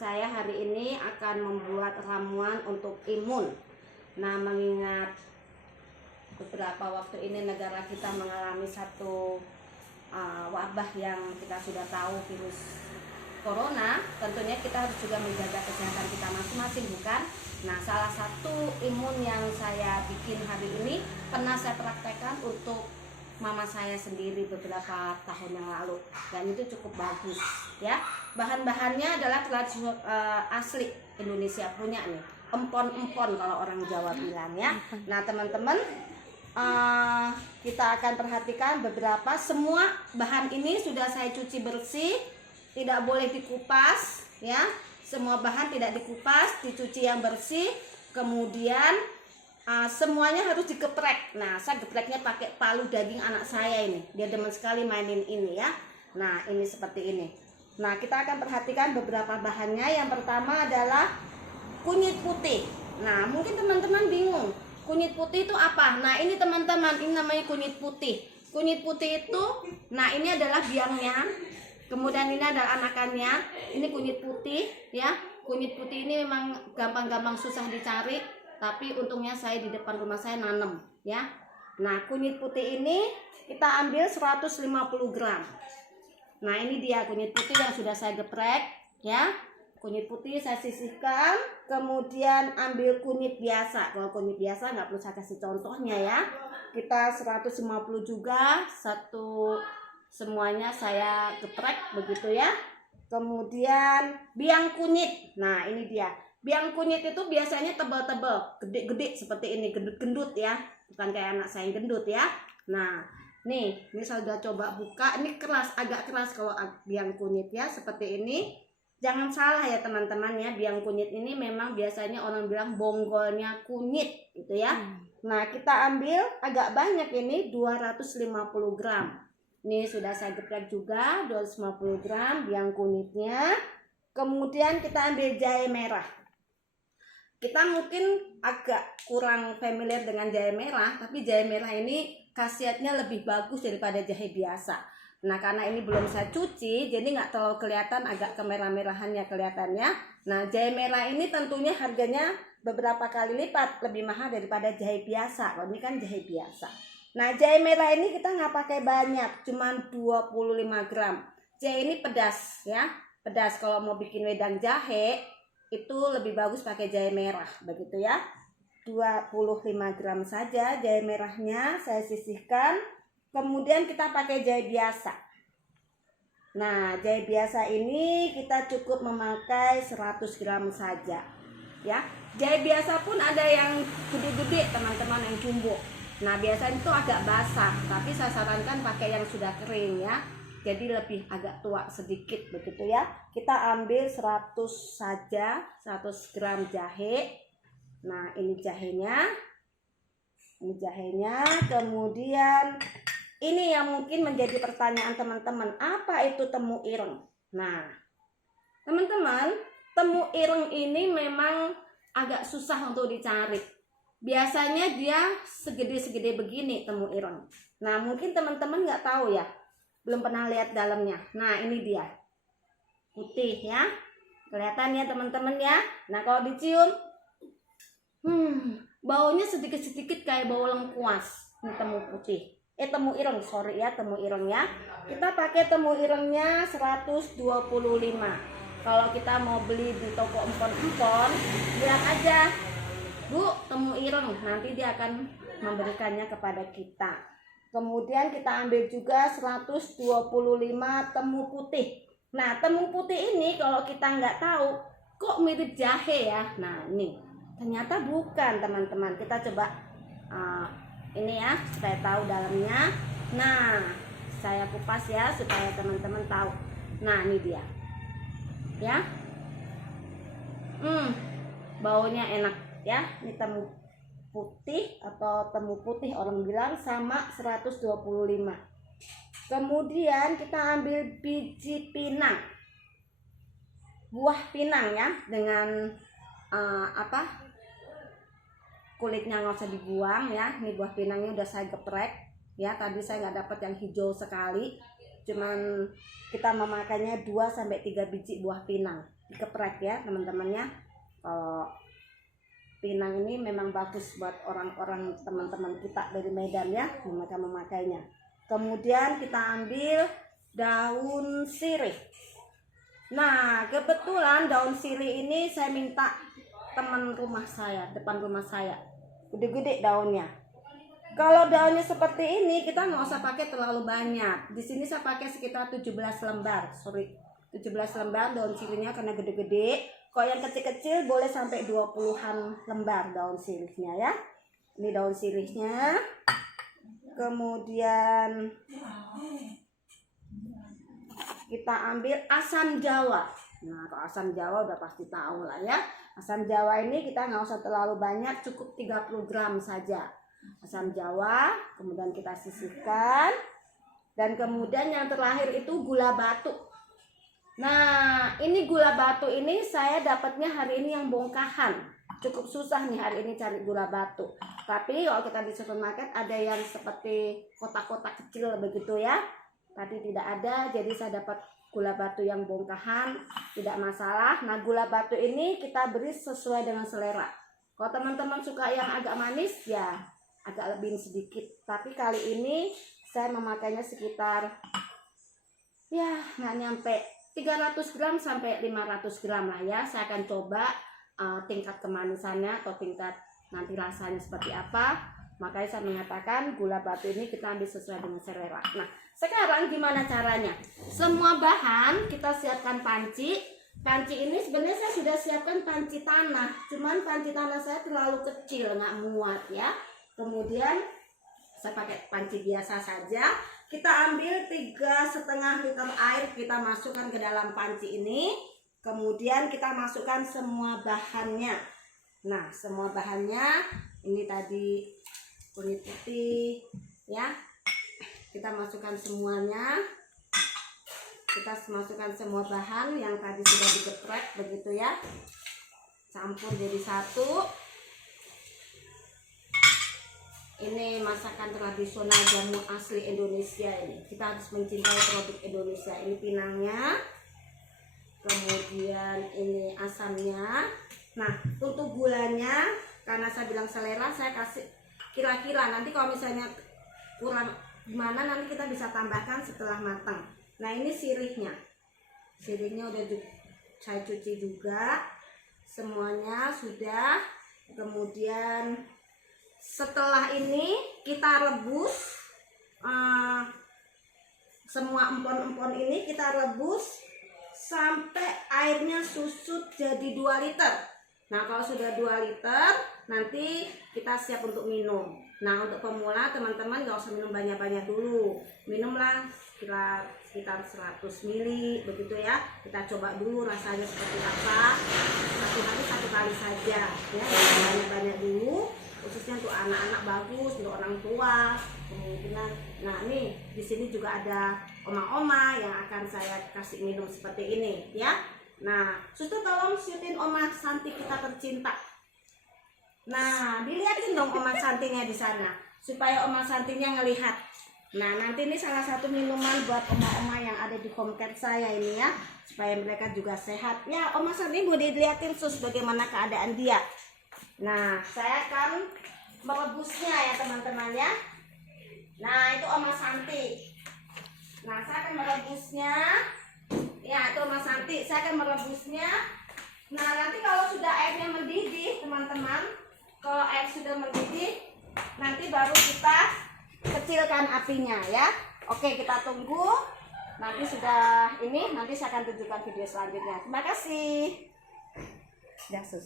saya hari ini akan membuat ramuan untuk imun. Nah, mengingat beberapa waktu ini negara kita mengalami satu wabah yang kita sudah tahu, virus corona, tentunya kita harus juga menjaga kesehatan kita masing-masing, bukan? Nah, salah satu imun yang saya bikin hari ini pernah saya praktekkan untuk mama saya sendiri beberapa tahun yang lalu, dan itu cukup bagus ya. Bahan-bahannya adalah asli Indonesia punya nih, empon-empon kalau orang Jawa bilang ya. Nah teman-teman, kita akan perhatikan beberapa. Semua bahan ini sudah saya cuci bersih, tidak boleh dikupas ya. Semua bahan tidak dikupas, dicuci yang bersih, kemudian semuanya harus digeprek. Nah, saya gepreknya pakai palu daging anak saya ini. Dia demen sekali mainin ini ya. Nah, ini seperti ini. Nah, kita akan perhatikan beberapa bahannya. Yang pertama adalah kunyit putih. Nah, mungkin teman-teman bingung, kunyit putih itu apa? Nah, ini teman-teman, ini namanya kunyit putih. Kunyit putih itu, nah ini adalah biangnya. Kemudian ini adalah anakannya. Ini kunyit putih ya. Kunyit putih ini memang gampang-gampang susah dicari. Tapi untungnya saya di depan rumah saya nanam ya. Nah, kunyit putih ini kita ambil 150 gram. Nah, ini dia kunyit putih yang sudah saya geprek ya. Kunyit putih saya sisihkan, kemudian ambil kunyit biasa. Kalau kunyit biasa nggak perlu saya kasih contohnya ya. Kita 150 juga, semuanya saya geprek begitu ya. Kemudian biang kunyit. Nah, ini dia. Biang kunyit itu biasanya tebal-tebal, gede-gede seperti ini, gendut-gendut ya. Bukan kayak anak saya yang gendut ya. Nah, nih, ini saya sudah coba buka. Ini keras, agak keras kalau biang kunyit ya, seperti ini. Jangan salah ya teman-teman ya, biang kunyit ini memang biasanya orang bilang bonggolnya kunyit gitu ya. Nah, kita ambil agak banyak ini, 250 gram. Ini sudah saya geprek juga, 250 gram biang kunyitnya. Kemudian kita ambil jahe merah. Kita mungkin agak kurang familiar dengan jahe merah, tapi jahe merah ini khasiatnya lebih bagus daripada jahe biasa. Nah, karena ini belum saya cuci, jadi nggak terlalu kelihatan, agak kemerah-merahannya kelihatannya. Nah, jahe merah ini tentunya harganya beberapa kali lipat lebih mahal daripada jahe biasa. Kalau ini kan jahe biasa. Nah, jahe merah ini kita nggak pakai banyak, cuman 25 gram. Jahe ini pedas ya, pedas. Kalau mau bikin wedang jahe, itu lebih bagus pakai jahe merah begitu ya. 25 gram saja jahe merahnya saya sisihkan. Kemudian kita pakai jahe biasa. Nah, jahe biasa ini kita cukup memakai 100 gram saja ya. Jahe biasa pun ada yang gede-gede teman-teman, yang jumbo. Nah, biasanya itu agak basah, tapi saya sarankan pakai yang sudah kering ya. Jadi lebih agak tua sedikit begitu ya. Kita ambil 100 saja, 100 gram jahe. Nah, ini jahenya. Ini jahenya. Kemudian ini yang mungkin menjadi pertanyaan teman-teman, apa itu temu ireng? Nah, teman-teman, temu ireng ini memang agak susah untuk dicari. Biasanya dia segede-segede begini temu ireng. Nah, mungkin teman-teman nggak tahu ya, belum pernah lihat dalamnya. Nah, ini dia, putih ya, kelihatan ya teman-teman ya. Nah, kalau dicium, baunya sedikit-sedikit kayak bau lengkuas. Ini temu putih, temu ireng, sorry ya, temu ireng ya. Kita pakai temu irengnya 125. Kalau kita mau beli di toko empon-empon, bilang aja, Bu, temu ireng, nanti dia akan memberikannya kepada kita. Kemudian kita ambil juga 125 temu putih. Nah, temu putih ini kalau kita nggak tahu, kok mirip jahe ya. Nah, ini ternyata bukan teman-teman. Kita coba ini ya, supaya tahu dalamnya. Nah, saya kupas ya, supaya teman-teman tahu. Nah, ini dia ya. Baunya enak ya. Ini temu putih atau temu putih orang bilang, sama 125. Kemudian kita ambil biji pinang, buah pinang ya, dengan kulitnya nggak usah dibuang ya. Ini buah pinangnya udah saya geprek ya. Tadi saya nggak dapat yang hijau sekali, cuman kita memakainya 2-3 biji buah pinang. dikeprek ya teman-temannya. Kalau pinang ini memang bagus buat orang-orang teman-teman kita dari Medan ya, mereka memakainya. Kemudian kita ambil daun sirih. Nah, kebetulan daun sirih ini saya minta teman rumah saya, depan rumah saya. Gede-gede daunnya. Kalau daunnya seperti ini, kita nggak usah pakai terlalu banyak. Di sini saya pakai sekitar 17 lembar. 17 lembar daun sirihnya karena gede-gede. Kalau yang kecil-kecil boleh sampai 20-an lembar daun sirihnya ya. Ini daun sirihnya. Kemudian kita ambil asam jawa. Nah, kalau asam jawa udah pasti tahu lah ya. Asam jawa ini kita nggak usah terlalu banyak, cukup 30 gram saja. Asam jawa, kemudian kita sisihkan. Dan kemudian yang terakhir itu gula batu. Nah, ini gula batu ini saya dapatnya hari ini yang bongkahan. Cukup susah nih hari ini cari gula batu. Tapi kalau kita di supermarket ada yang seperti kotak-kotak kecil begitu ya. Tadi tidak ada, jadi saya dapat gula batu yang bongkahan, tidak masalah. Nah, gula batu ini kita beri sesuai dengan selera. Kalau teman-teman suka yang agak manis ya agak lebih sedikit. Tapi kali ini saya memakainya sekitar ya nggak nyampe 300 gram sampai 500 gram lah ya. Saya akan coba tingkat kemanisannya atau tingkat nanti rasanya seperti apa. Makanya saya mengatakan gula batu ini kita ambil sesuai dengan selera. Nah, sekarang gimana caranya? Semua bahan kita siapkan panci. Panci ini sebenarnya saya sudah siapkan panci tanah. Cuman panci tanah saya terlalu kecil, nggak muat ya. Kemudian saya pakai panci biasa saja. Kita ambil 3,5 liter air, kita masukkan ke dalam panci ini. Kemudian kita masukkan semua bahannya. Nah, semua bahannya ini tadi kunyit putih ya. Kita masukkan semuanya. Kita masukkan semua bahan yang tadi sudah digeprek begitu ya. Campur jadi satu. Ini masakan tradisional jamu asli Indonesia ini. Kita harus mencintai produk Indonesia. Ini pinangnya. Kemudian ini asamnya. Nah, untuk gulanya karena saya bilang selera, saya kasih kira-kira. Nanti kalau misalnya kurang gimana nanti kita bisa tambahkan setelah matang. Nah, ini sirihnya. Sirihnya udah saya cuci juga. Semuanya sudah. Kemudian setelah ini kita rebus semua empon-empon ini kita rebus sampai airnya susut jadi 2 liter. Nah, kalau sudah 2 liter nanti kita siap untuk minum. Nah, untuk pemula teman-teman gak usah minum banyak-banyak dulu. Minumlah sekitar 100 ml begitu ya. Kita coba dulu rasanya seperti apa. Satu hari 1 kali saja ya, jangan banyak-banyak dulu. Khususnya untuk anak-anak bagus, untuk orang tua kemungkinan. Nah, nih di sini juga ada oma-oma yang akan saya kasih minum seperti ini ya. Nah, suster tolong syutin Oma Santi kita tercinta. Nah, dilihatin dong Oma Santinya di sana supaya Oma Santinya ngelihat. Nah, nanti ini salah satu minuman buat oma-oma yang ada di homecare saya ini ya, supaya mereka juga sehat. Ya, Oma Santi mau dilihatin sus bagaimana keadaan dia. Nah, saya akan merebusnya ya teman-teman ya. Nah, itu Oma Santi. Nah, saya akan merebusnya. Ya, itu Oma Santi. Saya akan merebusnya. Nah, nanti kalau sudah airnya mendidih teman-teman, kalau air sudah mendidih, nanti baru kita kecilkan apinya ya. Oke, kita tunggu. Nanti sudah ini, nanti saya akan tunjukkan video selanjutnya. Terima kasih. Ya, sus.